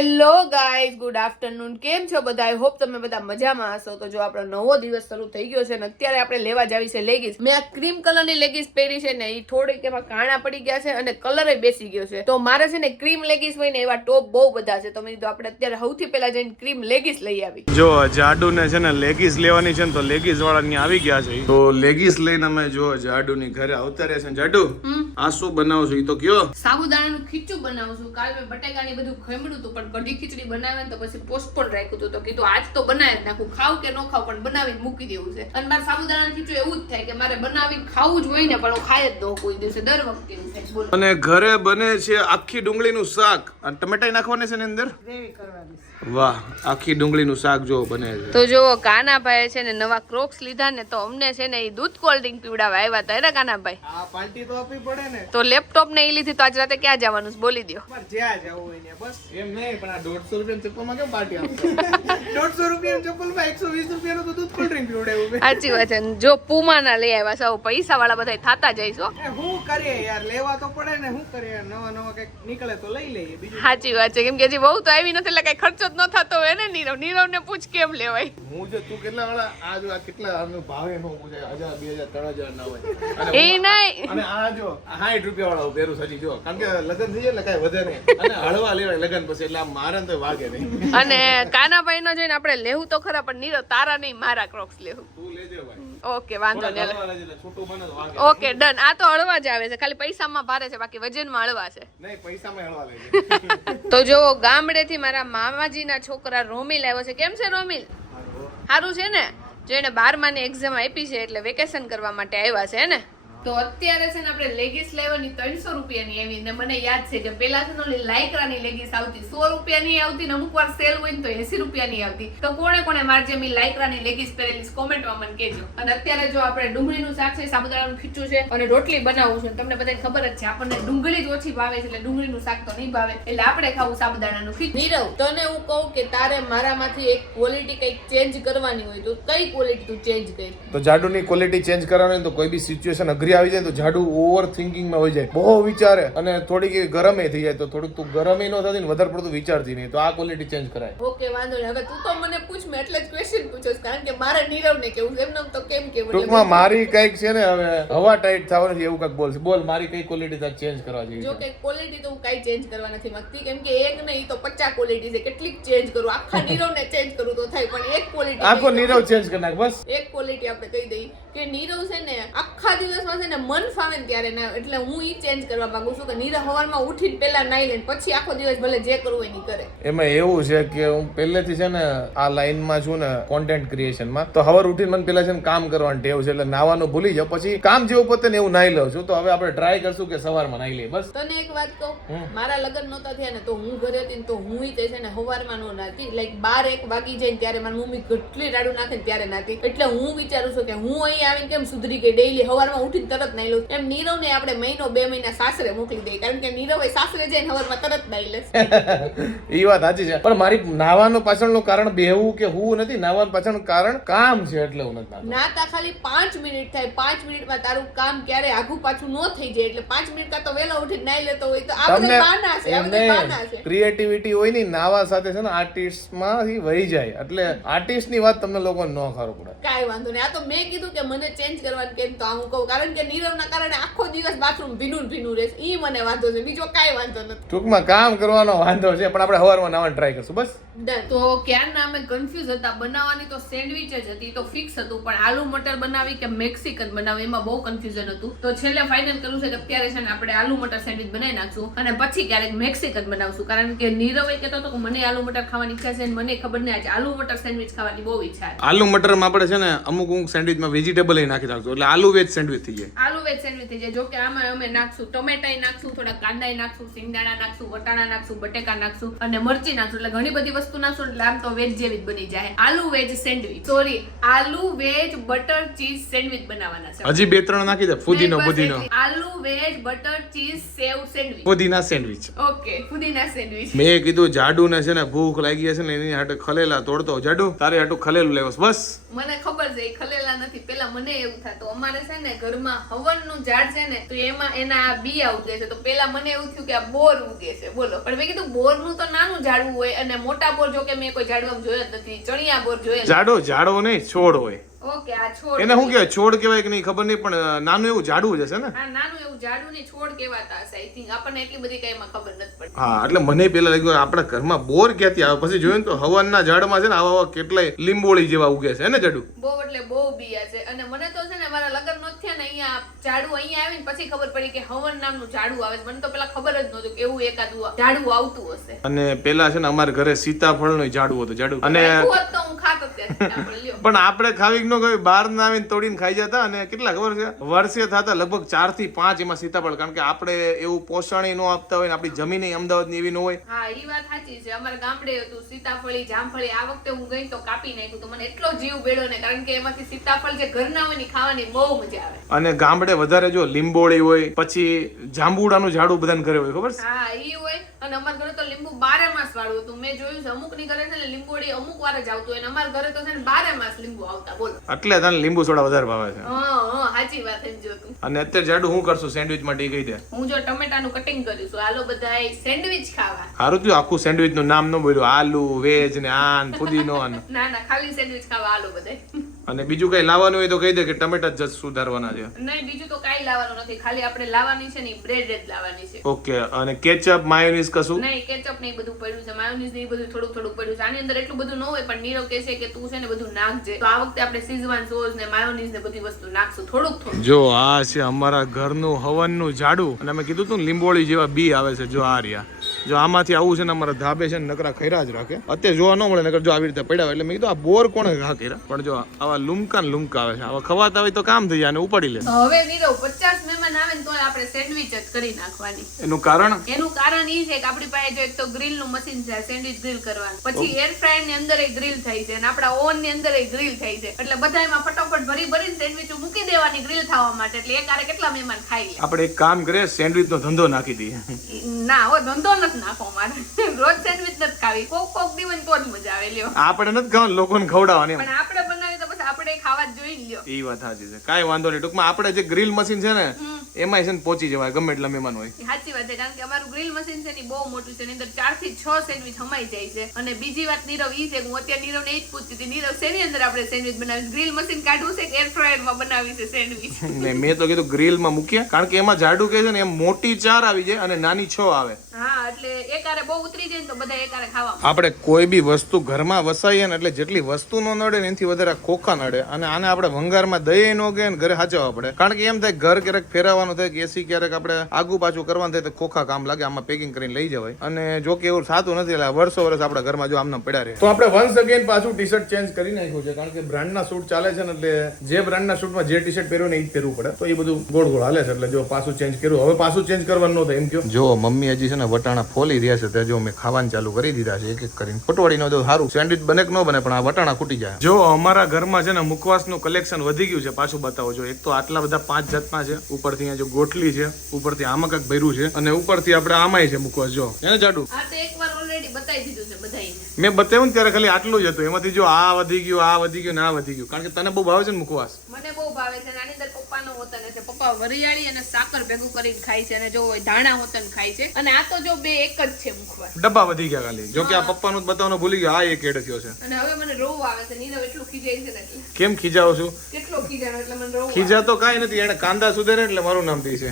Hello guys, good afternoon. કેમ છો બધા? આઈ હોપ તમે બધા મજામાં હશો. તો જો આપણો નવો દિવસ શરૂ થઈ ગયો છે ને અત્યારે આપણે લેવા જાવી છે લેગીસ. મેં આ ક્રીમ કલરની લેગીસ પહેરી છે ને એ થોડીક એમાં કાણા પડી ગયા છે અને કલર બેસી ગયો છે. તો મારે છે ને ક્રીમ લેગીસ હોય ને એવા ટોપ બહુ બધા છે. તો મેં કીધું આપણે અત્યારે સૌથી પહેલા જઈને ક્રીમ લેગીસ લઈ આવી. જો જાડુ ને છે ને લેગીસ લેવાની છે ને તો લેગીસ વાળા ત્યાં આવી ગયા છે. તો લેગીસ લઈને અમે જો જાડુ ની ઘરે આવતા છે. જાડુ આ શું બનાવો છો? ઈ તો કયો. સાબુદાણાનું ખીચું બનાવું છું. કાલે મેં બટેકાની બધું ખમડ્યું હતું પણ કઢી ખીચડી બનાવે તો પછી પોસ્ટપોન રાખ્યું હતું. તો કીધું આજ તો બનાવી જ નાખું, ખાવ કે ન ખાવ પણ બનાવીને મૂકી દેવું છે. અને મારે સાબુદાણાનું ખીચું એવું જ થાય કે મારે બનાવીને ખાવું જ હોય ને પણ હું ખાય જ ન કોઈ દિવસે, દર વખતે એવું થાય. બોલો. અને ઘરે બને છે આખી ડુંગળીનું શાક અને ટમેટા નાખવાના છે ને અંદર. વાહ, આખી ડુંગળીનું શાક જો બને છે. તો જો કાનાભાઈ છે ને નવા ક્રોક્સ લીધા ને તો અમને છે ને એ દૂધ કોલ્ડ ડ્રિંક પીવડાવવા આવ્યા હતા ને કાનાભાઈ. આ પાર્ટી તો આપવી પડે ને. તો લેપટોપ ને એ લીધી તો આજ રાતે ક્યાં જવાનું છે બોલી દો. જ્યાં જવું હોય ને બસ એમ નહીં, પણ આ 150 રૂપિયા ચપ્પલમાં કેમ પાર્ટી આપશો? 150 રૂપિયા ચપ્પલમાં 120 રૂપિયાનું તો દૂધ કોલ્ડ ડ્રિંક પીવડાવ્યું. સાચી વાત છે. જો પુમા ના લઈ આવ્યા સૌ પૈસા વાળા બધા થાતા જઈશો. શું કરીએ યાર, લેવા તો પડે ને. શું કરીએ, નવા નવા કઈક નીકળે તો લઈ લઈએ. બીજું સાચી વાત છે. કેમ કે હજી બહુ તો આવી નથી એટલે કઈ ખર્ચો જ ન થતો હોય ને. નીરવ ને પૂછ કેમ લેવાય. હું જો તું કેટલા વાળા આ જો આ કેટલા આનો ભાવે નો પૂછે 1000 2000 3000 ના હોય. એ નહીં. અને આ જો 60 રૂપિયા વાળા પહેરું સજી જો, કારણ કે લગન થઈ જાય એટલે કઈ વધે નહીં અને હળવા લેવાય લગન પછી એટલે આમ મારે તો વાગે નહીં. અને કાનાભાઈ નો જોઈને આપણે લેવું તો ખરા પણ નીરવ તારા નહીં મારા ક્રોક્સ લેવું. તું લેજે ભાઈ. ઓકે વાંધો નહીં. છોટું બને તો વાગે. Okay done. આ તો હળવા જ આવે છે, ખાલી પૈસામાં ભારે છે બાકી વજનમાં હળવા છે. નહીં, પૈસામાં હળવા લેજે. તો જો ગામડેથી મારા મામાજીના છોકરા રોમિલ આવ્યો છે. કેમ છે રોમિલ? સારું છે ને? જો એને 12માની એક્ઝામ આપી છે એટલે વેકેશન કરવા માટે આવ્યા છે ને. તો અત્યારે છે ને આપણે લેગીસ લેવાની 300 રૂપિયાની આવી ને મને યાદ છે કે પેલા છે ને લાઈક્રાની લેગીસ આવતી 100 રૂપિયાની આવતી ને અમુક વાર સેલ હોય ને તો 80 રૂપિયાની આવતી. તો કોણે માર જેમ લાઈક્રાની લેગીસ પહેરેલી કોમેન્ટમાં મને કહેજો. અને અત્યારે જો આપણે ડુંગળીનું શાક છે, સાબુદાણાનું ખીચું છે અને રોટલી બનાવું છું. તમને બધાને ખબર જ છે આપણને ડુંગળી જ ઓછી ભાવે છે એટલે ડુંગળીનું શાક તો નહીં ભાવે એટલે આપણે ખાવું સાબુદાણાનું ખીચું. નીરવ, તને હું કહું કે તારે મારામાંથી એક ક્વોલિટી કંઈક ચેન્જ કરવાની હોય તો કઈ ક્વોલિટી તું ચેન્જ કરી? તો જાડુની ક્વોલિટી ચેન્જ કરવાની તો કોઈ બી સિચ્યુએશન અઘરી આવી જાય તો જાડુ ઓવર થિંકિંગમાં હોય જાય, બહુ વિચારે અને થોડીક ગરમે થઈ જાય. તો થોડુંક તું ગરમે ન થતી ને વધારે પડતું વિચારતી નહીં, તો આ ક્વોલિટી ચેન્જ કરાય. ઓકે વાંધો નહીં. હવે તું તો મને પૂછ, મેં એટલે જ ક્વેશ્ચન પૂછ્યો કારણ કે મારે નીરવને કેવું છે એમને તો કેમ કેવું. ટૂંકમાં મારી કઈક છે ને હવે હવા ટાઈટ થવાની એવું કઈક બોલ બોલ મારી કઈ ક્વોલિટી તાર ચેન્જ કરવા જેવી જો કે ક્વોલિટી તો હું કઈ ચેન્જ કરવા નથી માંગતી કેમ કે એક નહીં તો 50 ક્વોલિટી છે. કેટલીક ચેન્જ કરું? આખા નીરવને ચેન્જ કરું તો થાય પણ એક ક્વોલિટી આખો નીરવ ચેન્જ કરી નાખ બસ. એક ક્વોલિટી આપણે કહી દઈએ કે નીરવ છે ને આખા દિવસમાં છે ને મન ફાવે ને ત્યારે ના, એટલે હું ઈ ચેન્જ કરવા માંગુ છું કે નીરવ સવારમાં ઉઠીને પહેલા નાઈ લે પછી આખો દિવસ ભલે જે કરવું હોય એ કરે. એમાં એવું છે કે હું પહેલેથી છે ને આ લાઈનમાં છું ને કોન્ટેન્ટ ક્રિએશનમાં, તો સવાર ઉઠીને મને પેલા છે ને કામ કરવાની ટેવ છે એટલે નાવાનું ભૂલી જાવ, પછી કામ જેવું પતે ને એવું નાઈ લઉં છું. તો હવે આપણે ટ્રાય કરશું કે સવારમાં નાઈ લઈએ બસ. તને એક વાત કહું, મારા લગ્ન નહોતા થયા ને તો હું ઘરે હતી ને તો હું તે છે ને સવારમાં નો નાતી, લાઈક 12-1 વાગી જાય ને ત્યારે મારી મમ્મી કેટલી રાડું નાખે ને ત્યારે નાતી. એટલે હું વિચારું છું કે હું અહીં આવીને કેમ સુધરી ગઈ, ડેઈલી સવારમાં ઉઠીને તરત નાઈ લઉં. એમ નીરવને આપણે મહિનો 2 મહિના સાસરે મોકલી દઈએ કારણ કે નીરવ સાસરે જઈને સવારમાં તરત નાઈ લે. એ વાત સાચી છે પણ મારી નાવાનું પાછળનું કારણ બેહવું કે હું નથી, નાવાનું પાછળનું કારણ કામ છે એટલે હું નથી નાતો. નાતા ખાલી 5 મિનિટ થાય, 5 મિનિટમાં તારું કામ ક્યારે આઘું પાછું ન થઈ જાય એટલે 5 મિનિટ કા તો વહેલા ઉઠીને નાઈ લેતો હોય તો આ બધા બહાના છે. આ બધા બહાના છે. ક્રિએટિવિટી હોય ને નાવા સાથે છે ને આર્ટિસ્ટમાંથી વહી જાય એટલે આર્ટિસ્ટની વાત તમને લોકોને ન ખબર પડે. કાઈ વાંધો નહીં. આ તો મેં કીધું કે મને ચેન્જ કરવાનું કેમ તો હું કહું કારણ કે નીરવના કારણે આખો દિવસ બાથરૂમ ભીનું રહેશે. ઈ મને વાંધો છે, બીજો કાઈ વાંધો નથી. ટૂંકમાં કામ કરવાનો વાંધો છે પણ આપણે સવારમાં નાવાનું ટ્રાય કરશું બસ. તો ક્યારના અમે કન્ફ્યુઝ હતા. બનાવવાની તો સેન્ડવિચ જ હતી તો ફિક્સ હતું પણ આલુ મટર બનાવી કે મેક્સિકન બનાવી એમાં બહુ કન્ફ્યુઝન હતું. તો છેલ્લે ફાઇનલ કર્યું છે કે અત્યારે છે ને આપણે આલુ મટર સેન્ડવિચ બનાવી નાખશું અને પછી ક્યારેક મેક્સિકન બનાવશું કારણ કે નીરવે કહેતો હતો કે મને આલુ મટર ખાવાની ઈચ્છા છે અને મને ખબર નહીં આજે આલુ મટર સેન્ડવિચ ખાવાની બહુ ઈચ્છા છે. આલુ મટરમાં આપણે છે ને અમુક સેન્ડવિચમાં વેજીટેબલ નાખી નાખશું એટલે આલુ વેજ સેન્ડવિચ થઈ જાય. આલુ વેજ સેન્ડવિચ થઈ જાય. જો કે આમાં અમે નાખશું ટમેટા નાખશું, થોડા કાંદા નાખશું, સિંગદાણા નાખશું, વટાણા નાખશું, બટેકા નાખશું અને મરચી નાખશું એટલે ઘણી બધી વસ્તુ નાખશું એટલે આમ તો વેજ જેવી જ બની જાય. આલુ વેજ સેન્ડવિચ, સોરી આલુ વેજ બટર ચીઝ સેન્ડવિચ બનાવવાના છે. હજી 2-3 નાખી દે. ફુદીનો આલુ વેજ બટર ચીઝ સેવ સેન્ડવિચ. ફુદીના સેન્ડવિચ. ઓકે ફુદીના સેન્ડવિચ. મેં કીધું જાડુ ને છે ને ભૂખ લાગી છે ને એની હાટે ખલેલા તોડતો. જાડુ તારે હાટું ખલેલું લેવસ બસ. મને ખબર છે એ ખલેલા નથી. પેલા મને એવું થતું અમારે છે ને ઘરમાં હવનનું ઝાડ છે ને તો એમાં એના બીયા ઉગે છે. તો પેલા મને એવું થયું કે આ બોર ઉગે છે, બોલો. પણ મેં કીધું બોરનું તો નાનું ઝાડવું હોય, અને મોટા બોર જો કે મેં કોઈ ઝાડવામાં જોયો જ નથી. ચણિયા બોર જોયેલા. જાડો નહીં, છોડ હોય. ઓકે, આ છોડ એને શું કહેવાય, છોડ કહેવાય કે નહીં ખબર નહીં, પણ નાનું એવું ઝાડવું જ હશે ને. હા, નાનું એવું ઝાડવું ને છોડ કેવાતા હશે. આઈ થિંક આપણને એટલી બધી કઈ એમાં ખબર નથી પડતી. હા, એટલે મને પેલા લાગ્યું આપણા ઘરમાં બોર ક્યાંથી આવે. પછી જોયું ને તો હવનના ઝાડમાં છે ને આવા કેટલાય લીંબોળી જેવા ઉગે છે ને જાડુ. બહુ એટલે બહુ બીયા છે. અને મને તો છે ને મારા લગ્ન નો થયા ને અહીંયા ઝાડુ અહીંયા આવીને પછી ખબર પડી કે હવન નામનું ઝાડુ આવે છે. મને તો પેલા ખબર જ નહોતું કે એવું એકાદું ઝાડુ આવતું હશે. અને પેલા છે ને અમારા ઘરે સીતાફળનું ઝાડવું હતું, જાડુ. અને તો હું ખાતો જ સીતાફળ લ્યો. પણ આપણે ખાવી ન ગયું, બહાર ના આવીને તોડીને ખાઈ જતા. અને કેટલા ખબર છે, વર્ષે થતા લગભગ 4 થી 5 એમાં સીતાફળ. કારણ કે આપણે એવું પોષણ ન આપતા હોય ને આપણી જમીન અમદાવાદ ની એવી ન હોય. હા, એ વાત સાચી છે. અમારા ગામડે હતું સીતાફળી, જામફળી. આ વખતે હું ગઈ તો કાપી નાખ્યું. તો મને એટલો જીવ બેડો ને, કારણ કે એમાંથી સીતાફળ જે ઘરના હોય ને ખાવાની બહુ મજા આવે. અને ગામડે વધારે જો લીંબોળી હોય, પછી જાંબુડાનું ઝાડું બધાને ઘરે હોય, ખબર છે? હા, ઈ હોય. અને અમારા ઘરે તો લીંબુ 12 માસ વાળું હતું. મેં જોયું છે અમુક ની ઘરે છે ને લીંબોળી અમુક વાર જ આવતું હોય, અને અમારા ઘરે તો છે ને 12 માસ લીંબુ આવતા. બોલો. એટલે તને લીંબુ સોડા વધારે ભાવે છે. હા, સાચી વાત એમ જો તું. અને અત્યારે જાડુ હું કરશું સેન્ડવિચ માટે કહી દે. હું જો ટમેટાનું કટિંગ કર્યું છું. હાલો બધાય સેન્ડવિચ ખાવા. સારું થયું આખું સેન્ડવિચ નું નામ ન બોલ્યું, આલુ વેજ ને આન ફુદીનો. ના ના, ખાલી સેન્ડવિચ ખાવા હાલો બધાય. અને બીજું કઈ લાવવાનું હોય તો કહી દે કે ટમેટા જ સુધારવાના છે. નહીં, બીજું તો કાઈ લાવવાનું નથી. ખાલી આપણે લાવવાની છે ને બ્રેડ જ લાવવાની છે. ઓકે. અને કેચઅપ માયોનીઝ કશું નહીં, કેચઅપ ને બધું પડ્યું છે, માયોનીઝ ને બધું થોડું થોડું પડ્યું છે. આની અંદર એટલું બધું ન હોય, પણ નીરવ કહે છે કે તું છે ને બધું નાખજે. તો આ વખતે આપણે શીઝવાન સોસ ને માયોનીઝ ને બધી વસ્તુ નાખશું થોડુંક થોડું. જો આ છે અમારા ઘરનું હવનનું ઝાડુ. અને અમે કીધું તું લીંબોળી જેવા બી આવે છે. જો આ રહ્યા, જો આમાંથી આવું છે ને અમારા ધાબે છે ને નકરા ખૈરા જ રાખે. અત્યારે જોવા ન મળે, નકર જો આવી રીતે પડ્યા હોય. એટલે મેં કીધું આ બોર કોણે ઘા કર્યા. પણ જો આવા લુમકા ને લુમકા આવે છે, આવા ખવાતા હોય તો કામ થઈ જાય અને ઉપાડી લે. હવે નીરવ 50 મહેમાન આવે ને તો આપણે સેન્ડવિચ જ કરી નાખવાની. એનું કારણ ઈ છે કે આપણી પાસે જો એક તો ગ્રીલ નું મશીન છે સેન્ડવિચ ગ્રીલ કરવાનું, પછી એર ફ્રાયર ની અંદર ગ્રીલ થાય છે, અને આપણા ઓવન ની અંદર ગ્રીલ થાય છે. એટલે બધા એમાં ફટાફટ ભરી ભરીને સેન્ડવિચ મૂકી દેવાની ગ્રીલ થવા માટે. એટલે એક આરે કેટલા મહેમાન ખાઈ લે. આપણે એક કામ કરીએ, સેન્ડવિચ નો ધંધો નાખી દઈએ. ના, હો ધંધો નથી નાખો મારે. રોજ સેન્ડવિચ નથી ખાવી, કોક દિવસ તો જ મજા આવે લ્યો. આપણે નથી ખાવાનું, લોકોને ખવડાવવાની. પણ આપણે બનાવી તો પછી આપણે ખાવા જ જોઈ લ્યો. એ વાત સાચી છે, કાંઈ વાંધો નહીં. ટૂંકમાં આપણે જે ગ્રીલ મશીન છે ને એમાં છે ને પહોંચી જવાય ગમે એટલા મહેમાન હોય. સાચી વાત છે, કારણ કે અમારું ગ્રીલ મશીન છે ને બહુ મોટું છે. એની અંદર 4 થી 6 સેન્ડવિચ હમાઈ જાય છે. અને બીજી વાત નીરવ ઈ છે, હું અત્યારે નીરવને એ જ પૂછતી હતી, નીરવ શેની અંદર આપણે સેન્ડવિચ બનાવી, ગ્રીલ મશીન કાઢવું છે કે એર ફ્રાયર માં બનાવી છે સેન્ડવિચ? ને મેં તો કીધું ગ્રીલ માં મૂકીએ, કારણ કે એમાં જાડુ કે છે ને એમ મોટી 4 આવી જાય અને નાની 6 આવે. હા, એટલે એકારે બહુ ઉતરી જાય ને તો બધા એકારે ખાવા. આપણે કોઈ બી વસ્તુ ઘરમાં વસાઈએ ને એટલે જેટલી વસ્તુ નો નડે ને એનાથી વધારે ખોખા નડે. અને આને આપણે ભંગારમાં દઈએ ન ગયે ને ઘરે હાચવવા પડે. કારણ કે એમ થાય ઘર ક્યારેક ફેરવવાનું થાય કે એસી ક્યારેક આપણે આગુ પાછું કરવાનું થાય તો ખોખા કામ લાગે. આમાં પેકિંગ કરીને લઈ જવાય. અને જો કે એવું થતું નથી, એટલે વર્ષો વર્ષ આપણા ઘરમાં જો આમના પડ્યા રહે. તો આપણે વન્સ અગેન પાછું ટી શર્ટ ચેન્જ કરી નાખ્યું છે, કારણ કે બ્રાન્ડના શૂટ ચાલે છે ને, એટલે જે બ્રાન્ડના શૂટમાં જે ટી શર્ટ પહેર્યું ને એ જ પહેરવું પડે. તો એ બધું ગોળ ગોળ હાલે છે. એટલે જો પાછું ચેન્જ કર્યું, હવે પાછું ચેન્જ કરવાનું ન થાય એમ કયો. જો મમ્મી હજી છે ને વટાણા ફોલી રહ્યા છે, તે જો મેં ખાવાનું ચાલુ કરી દીધા છે એક એક કરીને. પટવાડીનો જો સારું સેન્ડવિચ બને કે ન બને, પણ આ વટાણા ખૂટી જાય. જો અમારા ઘરમાં છે ને મુખવાસનું કલેક્શન વધી ગયું છે. પાછું બતાવો, જો એક તો આટલા બધા 5 જાતના છે, ઉપરથી અહીંયા જો ગોટલી છે, ઉપરથી આમાં કંઈક ભર્યું છે, અને ઉપરથી આપણે આમાંય છે મુખવાસ. જો એને જાડુ આ તો એકવાર ઓલરેડી બતાવી દીધું છે બધાઈને. મેં બતાવ્યું ને ત્યારે ખાલી આટલું જ હતું. એમાંથી જો આ વધી ગયું, આ વધી ગયું, આ વધી ગયું. કારણ કે તને બહુ ભાવે છે ને મુખવાસ. મને બહુ ભાવે છે. આની અંદર પપ્પાનો હોતન છે, પપ્પા વરિયાળી અને સાકર ભેગું કરીને ખાય છે, અને જો ધાણા હોતન ખાય છે. અને આ તો જો બે એક જ છે મુખવાસ. ડબ્બા વધી ગયા ખાલી. જો કે આ પપ્પાનું જ બતાવવાનું ભૂલી ગયો, આ એક એડ થયો છે. અને હવે મને રોવ આવે છે. નીરવ એટલું ખીજાય છે ને એટલે. કેમ ખીજાવ છું? કેટલો ખીજાનો એટલે મને રોવ. ખીજા તો કાંઈ નથી, એને કાંદા સુધરે એટલે મારું નામ થઈ છે.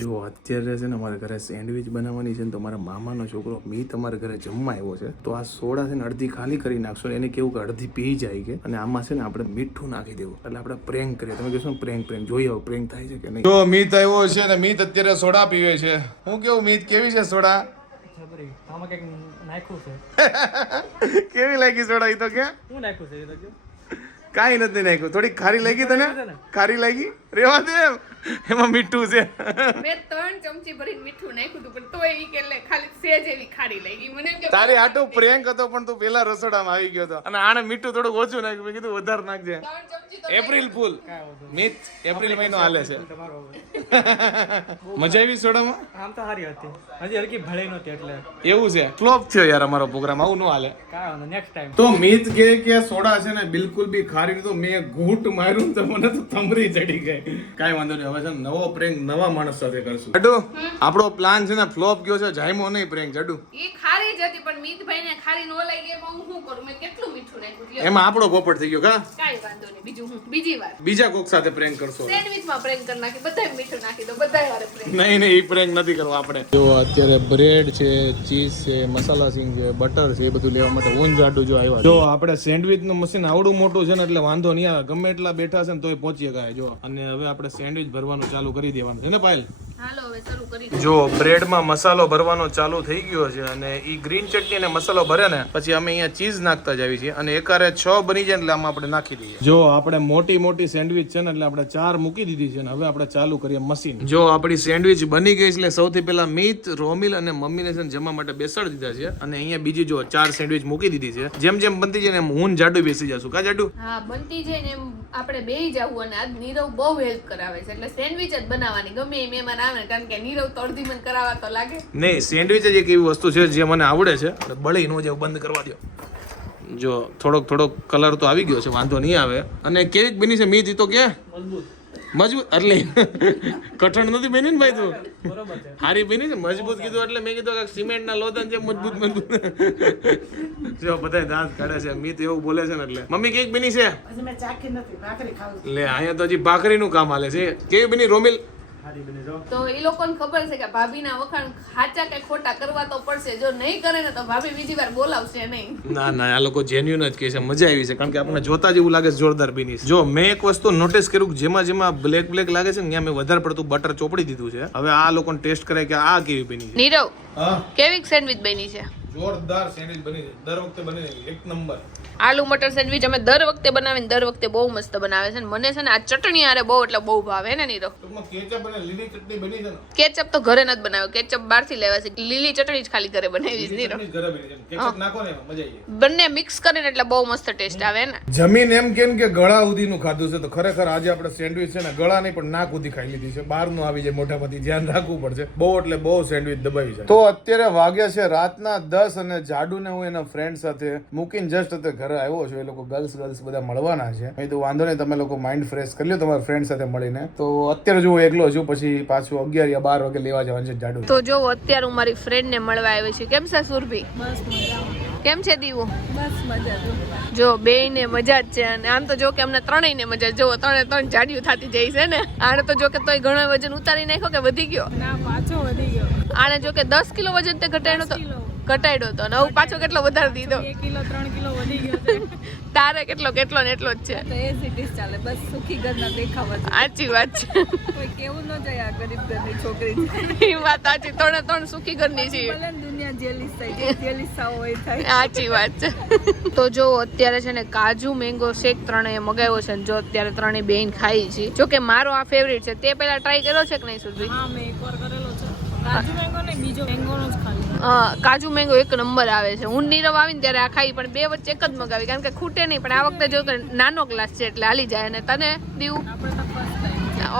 જો અત્યારે છે ને અમારા ઘરે સેન્ડવિચ બનાવવાની છે ને, તો મારા મામાનો છોકરો મીત અમારા ઘરે જમવા આવ્યો છે. તો આ સોડા છે ને અડધી ખાલી કરી નાખશો ને એને કેવું કે અડધી પી જાય કે, અને આમાં છે ને આપણે મીઠું નાખી દેવું. એટલે આપણે પ્રેન્ક કરીએ. તમે કહેશો પ્રેન્ક જોઈ આવો પ્રેન્ક થાય છે કે નહીં. જો મીત આવ્યો છે ને, મીત અત્યારે સોડા પીવે છે. હું કેવું મીત, કેવી છે સોડા? કેવી લાગી સોડા? એ તો કે કાંઈ નથી નાખ્યું. થોડી ખારી લાગી તને? ખારી લાગી? રેવા દે, એમાં મીઠું છે. મેં 3 ચમચી ભરીને મીઠું નાખ્યું હતું, પણ તોય ઈ કે ખાલી સેજ એવી ખારી લાગી. મને એમ કે તારી આટો પ્રેન્ક હતો, પણ તું પેલા રસોડામાં આવી ગયો હતો અને આને મીઠું થોડું ઓછું નાખ્યું. મેં કીધું વધારે નાખજે. 3 ચમચી તો એપ્રિલ ફૂલ મીત, એપ્રિલ મહિનો હાલે છે. મજા આવી સોડામાં? આમ તો સારી હતી, હજી હલકી ભળે નહોતી એટલે એવું છે. ફ્લોપ થયો યાર અમારો પ્રોગ્રામ, આવું ન હાલે. કાંઈ નેક્સ્ટ ટાઈમ. તો મીત કે સોડા છે ને બિલકુલ બી ખારી તો મેં ઘૂંટ માર્યું તો મને તો થમરી ચડી ગઈ. કાંઈ વાંધો નહીં, હવે છે ને નવો પ્રેન્ક નવા માણસ સાથે કરશું. જાડુ, આપણો પ્લાન છે ને ફ્લોપ ગયો છે, જાયમો નહીં પ્રેન્ક. જાડુ, એ ખારી જ હતી પણ મિતભાઈને ખારી નો લાગી એમાં હું શું કરું? મેં કેટલું મીઠું નાખ્યું લ્યો. એમાં આપણો પોપટ થઈ ગયો. કા કાંઈ વાંધો નહીં, બીજું હું બીજી વાર બીજા કોક સાથે પ્રેન્ક કરશો? સેન્ડવિચમાં પ્રેન્ક કરી નાખી, બધાય મીઠું નાખી દો, બધાય વારે પ્રેન્ક. નહીં નહીં, એ પ્રેન્ક નથી કરવો આપણે. જો અત્યારે બ્રેડ છે, ચીઝ છે, મસાલા સિંગ છે, બટર છે, એ બધું લેવા માટે હું જાડુ જો આવ્યા. જો આપણે સેન્ડવિચ નું મશીન આવડું મોટું છે ને એટલે વાંધો નહીં આવે, ગમે એટલા બેઠા છે ને તોય પહોંચી શકાય. જો અને હવે આપણે સેન્ડવિચ ભરવાનું ચાલુ કરી દેવાનું છે ને પાયલ? હાલો હવે શરૂ કરી. જો બ્રેડમાં મસાલો ભરવાનો ચાલુ થઈ ગયો છે અને ઈ ગ્રીન ચટણી અને મસાલો ભરે ને પછી અમે અહીંયા ચીઝ નાખતા જ આવી છીએ અને એકારે 6 બની જાય એટલે આમાં આપણે નાખી દઈએ. જો આપણે મોટી મોટી સેન્ડવિચ છે ને એટલે આપણે 4 મૂકી દીધી છે ને હવે આપણે ચાલુ કરીએ મશીન. જો આપણી સેન્ડવિચ બની ગઈ એટલે સૌથી પહેલા મિત, રોમિલ અને મમ્મીને છે ને જમવા માટે બેસાડી દીધા છે અને અહીંયા બીજી જો 4 સેન્ડવિચ મૂકી દીધી છે. જેમ જેમ બનતી જાય ને એમ હું ને જાડુ બેસી જશું. કા જાડુ? હા, બનતી જાય ને એમ આપણે બેહી જવું અને આજ નીરવ બહુ હેલ્પ કરાવે છે એટલે સેન્ડવિચ જ બનાવવાની ગમે એ મહેમાન આવે ને, કારણ કે નીરવ તો અડધી મને કરાવવા તો લાગે નહીં. સેન્ડવિચ જ એક એવી વસ્તુ છે જે મને આવડે છે, બળી નો જેવું બંધ કરવા દો. જો થોડોક કલર તો આવી ગયો છે, વાંધો નહીં આવે. અને કેવી બની છે મીત? તો કે મજબૂત એટલે કઠણ નથી બની ને ભાઈ? તું હારી બની છે, મજબૂત કીધું એટલે મેં કીધું કે સિમેન્ટ ના લોદન છે મજબૂત બનતું. જો બધા દાંત કાઢે છે, મીત એવું બોલે છે ને એટલે. મમ્મી કેક બની છે? લે અહીંયા તો હજી ભાખરીનું કામ હાલે છે. કેવી બની રોમિલ? તો એ લોકોને ખબર છે કે ભાભીના વખાણ સાચા કે ખોટા કરવા તો પડશે, જો નહીં કરે ને તો ભાભી બીજી વાર બોલાવશે નહીં. ના ના, આ લોકો જેન્યુન જ કહે છે, મજા આવી છે કારણ કે આપણને જોતા જ એવું લાગે છે જોરદાર બની છે. જો મેં એક વસ્તુ નોટિસ કર્યું જેમાં જેમાં બ્લેક લાગે છે ને ત્યાં મેં વધારે પડતું બટર ચોપડી દીધું છે. હવે આ લોકોને ટેસ્ટ કરે કે આ કેવી બની છે. નીરવ, હા, કેવી સેન્ડવિચ બની છે? જોરદાર સેન્ડવિચ બની છે, દર વખતે બને એક નંબર. આલુ મટર સેન્ડવિચ અમે દર વખતે બનાવીને દર વખતે બહુ મસ્ત બનાવે છે. મને છે ને આ ચટણી આરે બહુ એટલે બહુ ભાવે ને નીરવ. ટૂંકમાં કેચઅપ અને લીલી ચટણી બની છે ને? કેચઅપ તો ઘરે નથી બનાવ્યો, કેચઅપ બહારથી લેવા છે. લીલી ચટણી જ ખાલી ઘરે બનાવી છે નીરવ. ઘરે બની છે, કેચઅપ નાખો ને એમાં મજા આવી જાય. બંને મિક્સ કરીને એટલે બહુ મસ્ત ટેસ્ટ આવે ને. જમીન એમ કેમ કે ગળા સુધીનું ખાધું છે તો ખરેખર આજે આપણે સેન્ડવિચ છે ને ગળા નહીં પણ નાક સુધી ખાઈ લીધી છે. બહારનું આવી જાય મોઢામાંથી, ધ્યાન રાખવું પડશે. બહુ એટલે બહુ સેન્ડવિચ દબાવી છે. તો અત્યારે વાગ્યા છે રાતના 10 અને જાડુને હું એના ફ્રેન્ડ સાથે મૂકીને જસ્ટ અત્યારે ઘરે આવ્યો છું. એ લોકો ગર્લ્સ બધા મળવાના છે. મેં તો વાંધો નહીં, તમે લોકો માઇન્ડ ફ્રેશ કરી લો તમારા ફ્રેન્ડ સાથે મળીને. તો અત્યારે જો એકલો છું, પછી પાછું 11 યા 12 વાગે લેવા જવાનું છે જાડુ. તો જો અત્યારે હું મારી ફ્રેન્ડ ને મળવા આવી છે. કેમ છે સુરભી? બસ મજા. કેમ છે દીવું? બસ મજા. જો બેયને મજા જ છે અને આમ તો જો કે અમને ત્રણેયને મજા. જો ત્રણ જાડિયું થતી જાય છે ને. આને તો જો કે તોય ઘણો વજન ઉતારી નાખ્યો કે વધી ગયો? ના, પાછો વધી ગયો. આને જો કે 10 કિલો વજન તે ઘટાડ્યો તો ને હવે પાછો કેટલો વધારી દીધો? 2 કિલો 3 કિલો વધી ગયો. તારે કેટલો ને એટલો જ છે. તો એ સિટીસ ચાલે, બસ સુખી ઘરના દેખાવા. સાચી વાત છે. કોઈ કેવું ન જાય આ ગરીબ ઘરની છોકરી. એ વાત સાચી, ત્રણ સુખી ઘરની છે. દુનિયા જેલિસ થઈ જાય, જેલિસ સાવ હોય થાય. સાચી વાત છે. તો જો અત્યારે છે ને કાજુ મેંગો શેક ત્રણેય મગાવ્યો છે ને જો અત્યારે ત્રણેય બેન ખાઈ છે. જો કે મારો આ ફેવરિટ છે. તે પહેલા ટ્રાય કર્યો છે કે નહીં સુરભી? હા, મેં એકવાર કરેલો છે. કાજુ મેંગો ને બીજો મેંગોનો જ ખાલી. કાજુ મેંગો એક નંબર આવે છે. હું નીરવ આવીને ત્યારે આ ખાઈ પણ બે વચ્ચે એક જ મગાવી કારણ કે ખૂટે નહીં. પણ આ વખતે જો તો નાનો ગ્લાસ છે એટલે હાલી જાય. અને તને દીવું?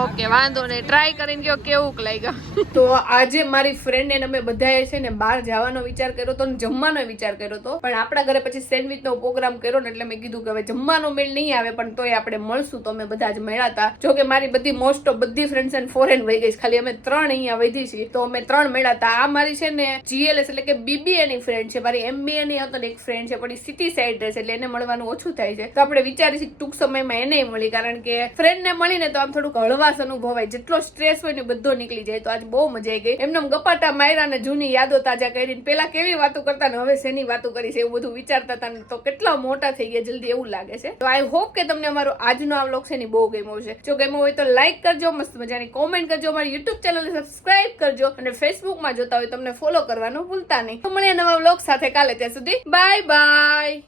ઓકે, વાંધો નહીં. ટ્રાય કરીને કયો કેવું લાગ્યા. તો આજે મારી ફ્રેન્ડ ને અમે બધાએ છે ને બહાર જવાનો વિચાર કર્યો તો જમવાનો વિચાર કર્યો તો પણ આપણા ઘરે પછી સેન્ડવિચ નો પ્રોગ્રામ કર્યો ને એટલે મેં કીધું કે હવે જમવાનો મેળ નહીં આવે પણ તોય આપણે મળશું. તો અમે બધા જ મળ્યા હતા. જો કે મારી બધી મોસ્ટ ઓફ બધી ફ્રેન્ડ્સ એન્ડ ફોરેન વહી ગઈ, ખાલી અમે 3 અહીંયા વધી છીએ. તો અમે 3 મળ્યા હતા. આ મારી છે ને GLS એટલે કે BBA ની ફ્રેન્ડ છે, મારી MBA ની હતો ને એક ફ્રેન્ડ છે પણ સિટી સાઈડ રહે છે એટલે એને મળવાનું ઓછું થાય છે. તો આપણે વિચારીશું ટૂંક સમયમાં એને મળી કારણ કે ફ્રેન્ડ ને મળીને તો આમ થોડુંક હળવાશ અનુભવાય, જેટલો સ્ટ્રેસ હોય ને બધો નીકળી જાય. તો આજ બહુ મજા આવી ગઈ. એમને ગપાટા માર્યા ને જૂની યાદો તાજા કરીને પેલા કેવી વાતો કરતા ને હવે શેની વાતો કરી છે એવું બધું વિચારતા હતા ને તો કેટલા મોટા થઈ ગયા જલ્દી એવું લાગે છે. તો આઈ હોપ કે તમને અમારો આજનો આ વ્લોગ છે ને બહુ ગમ્યો છે. જો ગમ્યો હોય તો લાઈક કરજો, મસ્ત મજાની કોમેન્ટ કરજો, અમારી YouTube ચેનલને સબસ્ક્રાઇબ કરજો અને Facebook માં જોતા હોય તમને ફોલો કરવાનું ભૂલતા નહીં. તો મળીએ નવા વ્લોગ સાથે કાલે. ત્યાં સુધી બાય બાય.